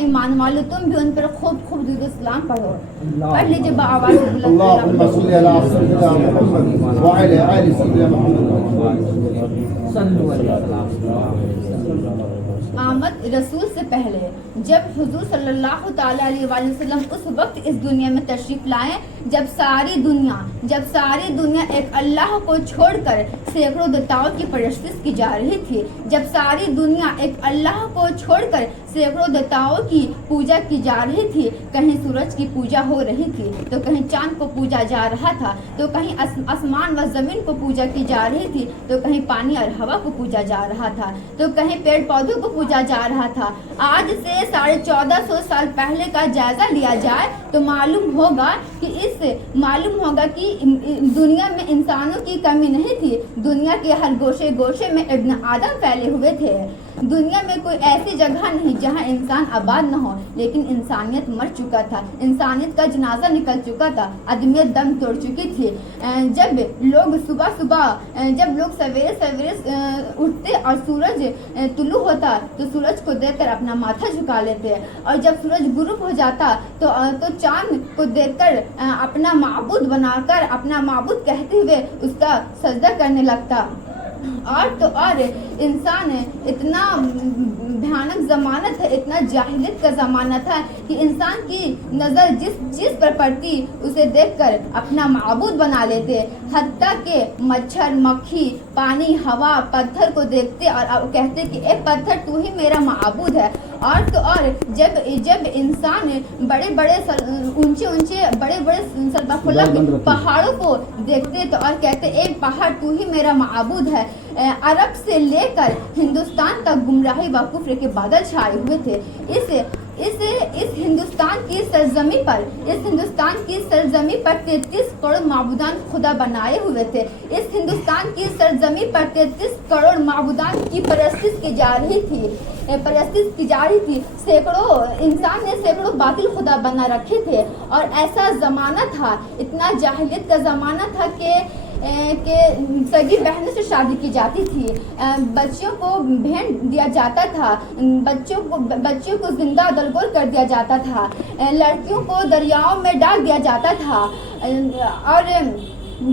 ایمان والو تم بھی ان پر خوب خوب درود و سلام پڑھو. پڑھ لیجیے بآواز بلند. اللهم صل على سيدنا محمد وعلى آل سيدنا محمد. آمد رسول سے پہلے جب حضور صلی اللہ تعالیٰ علیہ وآلہ وسلم اس وقت اس دنیا میں تشریف لائے جب ساری دنیا ایک اللہ کو چھوڑ کر سینکڑوں دیوتاؤں کی پرستش کی جا رہی تھی. جب ساری دنیا ایک اللہ کو چھوڑ کر سینکڑوں دیوتاؤں کی پوجا کی جا رہی تھی. کہیں سورج کی پوجا ہو رہی تھی تو کہیں چاند کو پوجا جا رہا تھا تو کہیں آسمان و زمین کو پوجا کی جا رہی تھی تو کہیں پانی اور ہوا کو پوجا جا رہا تھا تو کہیں پیڑ پودوں کو پوجا جا رہا تھا. آج سے 1450 سال پہلے کا جائزہ لیا جائے تو معلوم ہوگا کہ دنیا میں انسانوں کی کمی نہیں تھی. دنیا کے ہر گوشے گوشے میں ابن آدم پھیلے ہوئے تھے. دنیا میں کوئی ایسی جگہ نہیں جہاں انسان آباد نہ ہو. لیکن انسانیت مر چکا تھا. انسانیت کا جنازہ نکل چکا تھا. آدمیت دم توڑ چکی تھی. جب لوگ سویرے اٹھتے اور سورج طلوع ہوتا تو سورج کو دیکھ کر اپنا ماتھا جھکا لیتے اور جب سورج غروب ہو جاتا تو چاند کو دیکھ کر اپنا معبود بنا کر اپنا معبود کہتے ہوئے اس کا سجدہ کرنے لگتا. اور انسان اتنا بھیانک زمانہ تھا, اتنا جاہلیت کا زمانہ تھا کہ انسان کی نظر جس چیز پر پڑتی اسے دیکھ کر اپنا معبود بنا لیتے. حتیٰ کہ مچھر, مکھی, پانی, ہوا, پتھر کو دیکھتے اور کہتے کہ اے پتھر تو ہی میرا معبود ہے. اور جب انسان بڑے سربخلاق پہاڑوں کو دیکھتے تو اور کہتے اے پہاڑ تو ہی میرا معبود ہے. عرب سے لے کر ہندوستان تک گمراہی و کفر کے بادل چھائے ہوئے تھے. اس ہندوستان کی سرزمین پر 33 کروڑ معبودان خدا بنائے ہوئے تھے. اس ہندوستان کی سرزمین پر 33 کروڑ معبودان کی پرستش کی جا رہی تھی. انسان نے سینکڑوں باطل خدا بنا رکھے تھے. اور ایسا زمانہ تھا, اتنا جاہلیت کا زمانہ تھا کہ سگی بہنوں سے شادی کی جاتی تھی. بچیوں کو بھیڑ دیا جاتا تھا. بچیوں کو زندہ دلگور کر دیا جاتا تھا. لڑکیوں کو دریاؤں میں ڈال دیا جاتا تھا. اور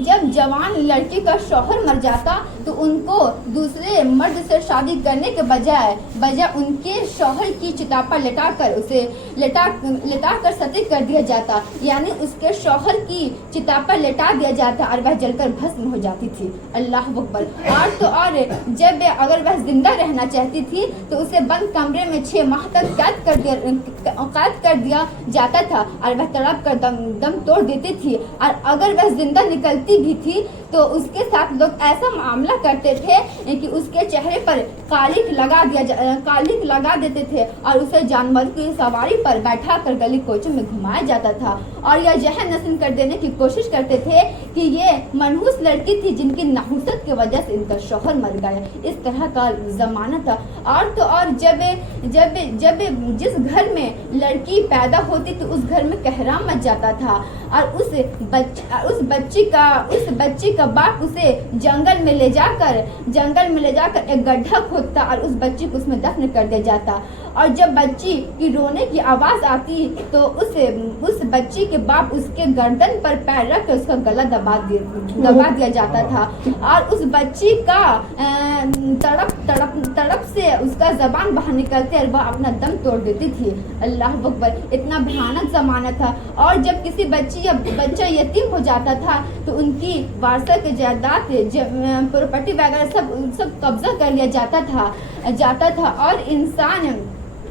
جب جوان لڑکی کا شوہر مر جاتا تو ان کو دوسرے مرد سے شادی کرنے کے بجائے ان کے شوہر کی چتا پر لٹا کر ستی کر دیا جاتا. یعنی اس کے شوہر کی چتا پر لٹا دیا جاتا اور وہ جل کر بھسم ہو جاتی تھی. اللہ اکبر. اور جب اگر وہ زندہ رہنا چاہتی تھی تو اسے بند کمرے میں 6 ماہ تک قید کر دیا جاتا تھا اور وہ تڑپ کر دم توڑ دیتی تھی. اور اگر وہ زندہ نکلتی بھی تھی تو اس کے ساتھ لوگ ایسا معاملہ کرتے تھے کہ اس کے چہرے پر کالک لگا دیتے تھے اور اسے جانور کی سواری پر بیٹھا کر گلی کوچوں میں گھمایا جاتا تھا. اور یہ ذہن نشین کر دینے کی کوشش کرتے تھے کہ یہ منحوس لڑکی تھی جن کی نحوست کی وجہ سے ان کا شوہر مر گیا. اس طرح کا زمانہ تھا. اور جب جس گھر میں لڑکی پیدا ہوتی تو اس گھر میں کہرام مچ جاتا تھا. اور اس بچی کا باپ اسے جنگل میں لے جا کر ایک گڈھا کھودتا اور اس بچی کو اس میں دفن کر دیا جاتا. اور جب بچی کی رونے کی آواز آتی تو اس بچی کے باپ اس کے گردن پر پیر رکھ کر اس کا گلا دبا دیا جاتا تھا. اور اس بچی کا تڑپ سے اس کا زبان باہر نکلتے اور وہ اپنا دم توڑ دیتی تھی. اللہ اکبر. اتنا بھیانک زمانہ تھا. اور جب کسی بچہ یتیم ہو جاتا تھا تو ان کی وارثہ کے جائیداد پراپرٹی وغیرہ سب قبضہ کر لیا جاتا تھا. اور انسان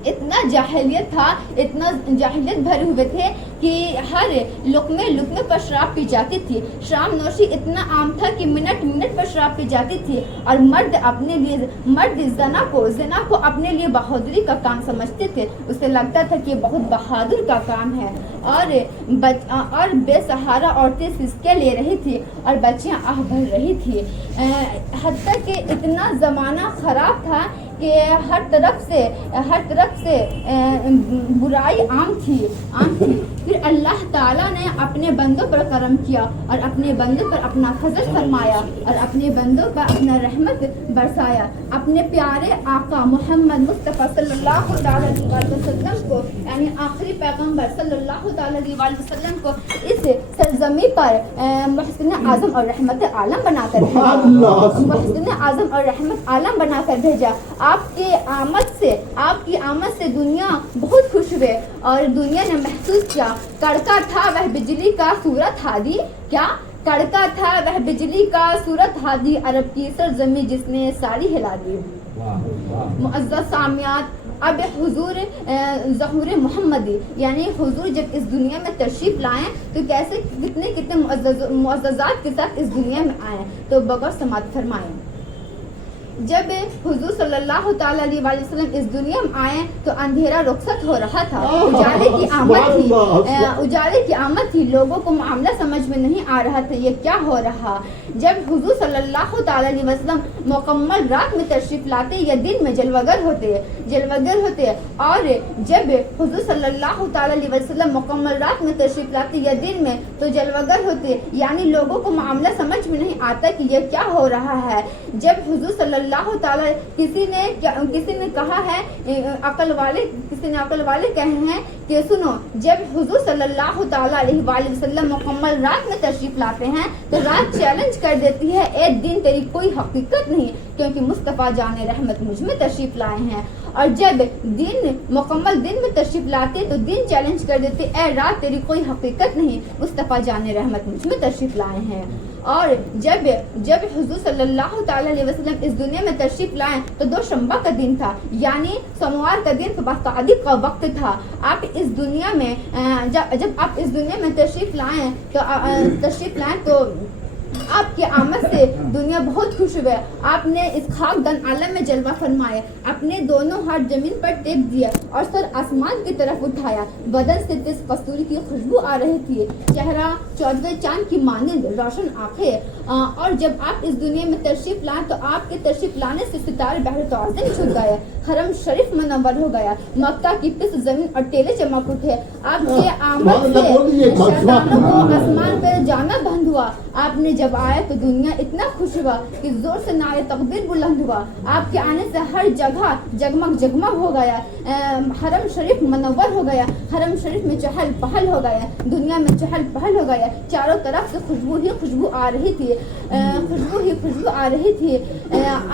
اتنا جاہلیت بھرے ہوئے تھے کہ ہر لقمے پر شراب پی جاتی تھی. شراب نوشی اتنا عام تھا کہ منٹ پر شراب پی جاتی تھی. اور مرد زنا کو اپنے لیے بہادری کا کام سمجھتے تھے. اسے لگتا تھا کہ بہت بہادر کا کام ہے. اور بے سہارا عورتیں سسکے لے رہی تھی اور بچیاں آہ بھر رہی تھی. حتیٰ کہ اتنا زمانہ خراب تھا کہ ہر طرف سے برائی عام تھی. پھر اللہ تعالیٰ نے اپنے بندوں پر کرم کیا اور اپنے بندوں پر اپنا فضل فرمایا اور اپنے بندوں پر اپنا رحمت برسایا. اپنے پیارے آقا محمد مصطفیٰ صلی اللہ علیہ وسلم کو یعنی آخری پیغمبر صلی اللہ تعالیٰ علیہ وسلم کو اس سرزمین پر محسن اعظم اور رحمت عالم بنا کر بھیجا، محسن اعظم اور رحمت عالم بنا کر بھیجا۔ آپ کی آمد سے دنیا بہت خوش ہوئے اور دنیا نے محسوس کیا کڑکا تھا وہ بجلی کا صورت ہادی، کیا کڑکا تھا وہ بجلی کا صورت ہادی، عرب کی سرزمین جس نے ساری ہلا دی۔ معزز سامعات، اب حضور ظہور محمدی یعنی حضور جب اس دنیا میں تشریف لائیں تو کیسے کتنے معززات کے ساتھ اس دنیا میں آئیں، تو بغور سماعت فرمائیں۔ جب حضور صلی اللہ تعالیٰ علیہ وسلم اس دنیا میں آئے تو اندھیرا رخصت ہو رہا تھا، اجالے کی آمد تھی، لوگوں کو معاملہ سمجھ میں نہیں آ رہا تھا یہ کیا ہو رہا۔ جب حضور صلی اللہ تعالیٰ علیہ وسلم مکمل رات میں تشریف لاتے یا دن میں جلوگر ہوتے، اور جب حضور صلی اللہ تعالیٰ علیہ وسلم مکمل رات میں تشریف لاتے یا دن میں تو جلوگر ہوتے، یعنی لوگوں کو معاملہ سمجھ میں نہیں آتا کہ یہ کیا ہو رہا ہے۔ جب حضور صلی اللہ تعالیٰ کسی نے کہا ہے عقل والے کہے ہیں کہ سنو، جب حضور صلی اللہ تعالیٰ علیہ وآلہ وسلم مکمل رات میں تشریف لاتے ہیں تو رات چیلنج کر دیتی ہے اے دن تیری کوئی حقیقت نہیں، کیونکہ مصطفیٰ جان رحمت مجھ میں تشریف لائے ہیں۔ اور جب مکمل دن میں تشریف لاتے تو دن چیلنج کر دیتے اے رات تیری کوئی حقیقت نہیں، مصطفیٰ جان رحمت مجھ میں تشریف لائے ہیں۔ اور جب حضور صلی اللہ تعالیٰ علیہ وسلم اس دنیا میں تشریف لائیں تو دوشنبہ کا دن تھا، یعنی سوموار کا دن باقاعدگی کا وقت تھا۔ آپ اس دنیا میں جب آپ اس دنیا میں تشریف لائیں تو آپ کی آمد سے دنیا بہت خوش ہوئے۔ آپ نے اس خاکدان عالم میں جلوہ فرمایا، اپنے دونوں ہاتھ زمین پر ٹیک دیا اور سر آسمان کی طرف اٹھایا، بدن سے تیز کستوری کی خوشبو آ رہی تھی، چہرہ 14ویں چاند کی مانند روشن آنکھیں۔ اور جب آپ اس دنیا میں تشریف لائیں تو آپ کے تشریف لانے سے ستارے بحر تعظیم چھٹ گئے، حرم شریف منور ہو گیا، مکہ کی پس زمین اور ٹیلے چمک اٹھے۔ آپ کی آمد سے شیطانوں کو آسمان پہ جانا بند ہوا۔ آپ نے جب آیا تو دنیا اتنا خوش ہوا کہ زور سے نعرہ تکبیر بلند ہوا۔ آپ کے آنے سے ہر جگہ جگمگ ہو گیا، حرم شریف منور ہو گیا، حرم شریف میں چہل پہل ہو گیا، دنیا میں چہل پہل ہو گیا، چاروں طرف سے خوشبو ہی خوشبو آ رہی تھی،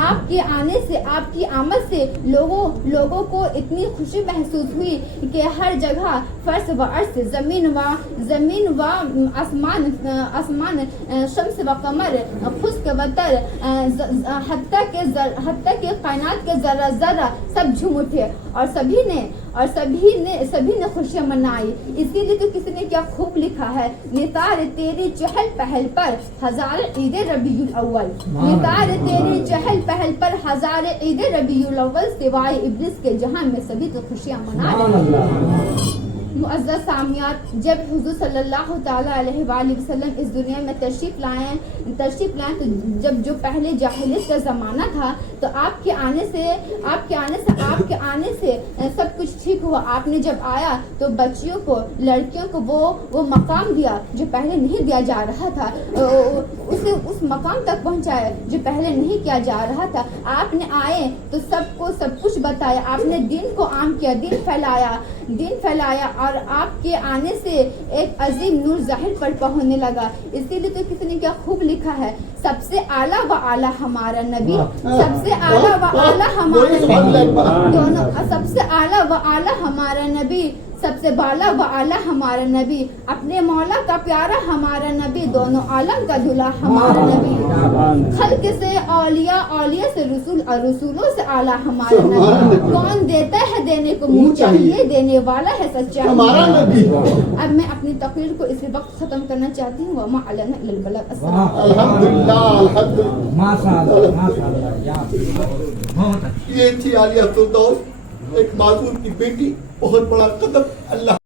آپ کے آنے سے، آپ کی آمد سے لوگوں کو اتنی خوشی محسوس ہوئی کہ ہر جگہ فرش و عرش، زمین و آسمان، شمس و قمر، خشک و تر، حتیٰ کہ کائنات کے ذرہ ذرہ سب جھوم اٹھے اور سبھی نے خوشیاں منائی۔ اسی لیے تو کسی نے کیا خوب لکھا ہے، نثار تیری چہل پہل پر ہزار عید ربیع الاول، نثار تیری چہل پہل پر ہزار عید ربیع الاول، سوائے ابلیس کے جہاں میں سبھی تو خوشیاں منا رہے ہیں۔ معزز سامعات، جب حضور صلی اللہ تعالیٰ علیہ وآلہ وسلم اس دنیا میں تشریف لائیں تو جو پہلے جاہلیت کا زمانہ تھا تو آپ کے آنے سے سب کچھ ٹھیک ہوا۔ آپ نے جب آیا تو بچیوں کو، لڑکیوں کو وہ مقام دیا جو پہلے نہیں دیا جا رہا تھا، اسے اس مقام تک پہنچایا جو پہلے نہیں کیا جا رہا تھا۔ آپ نے آئے تو سب کو سب کچھ بتایا، آپ نے دین کو عام کیا، دین پھیلایا اور آپ کے آنے سے ایک عظیم نور ظاہر پر ہونے لگا۔ اسی لیے تو کسی نے کیا خوب لکھا ہے، سب سے اعلیٰ و اعلیٰ ہمارا نبی، سب سے اعلیٰ و اعلیٰ ہمارا نبی، دونوں سب سے اعلیٰ و اعلیٰ ہمارا نبی، سب سے بالا و اعلیٰ ہمارا نبی، اپنے مولا کا پیارا ہمارا نبی، دونوں عالم کا دلہا ہمارا نبی، خلق سے اولیاء، اولیاء سے رسول اور رسولوں سے اعلیٰ ہمارا نبی، کون دیتا ہے دینے کو منہ چاہیے، دینے والا ہے سچا ہمارا نبی۔ اب میں اپنی تقریر کو اسی وقت ختم کرنا چاہتی ہوں۔ وما علینا الا البلاغ۔ الحمدللہ، یہ تھی عالیہ فردوس، ایک معذور کی بیٹی، بہت بڑا قدم اللہ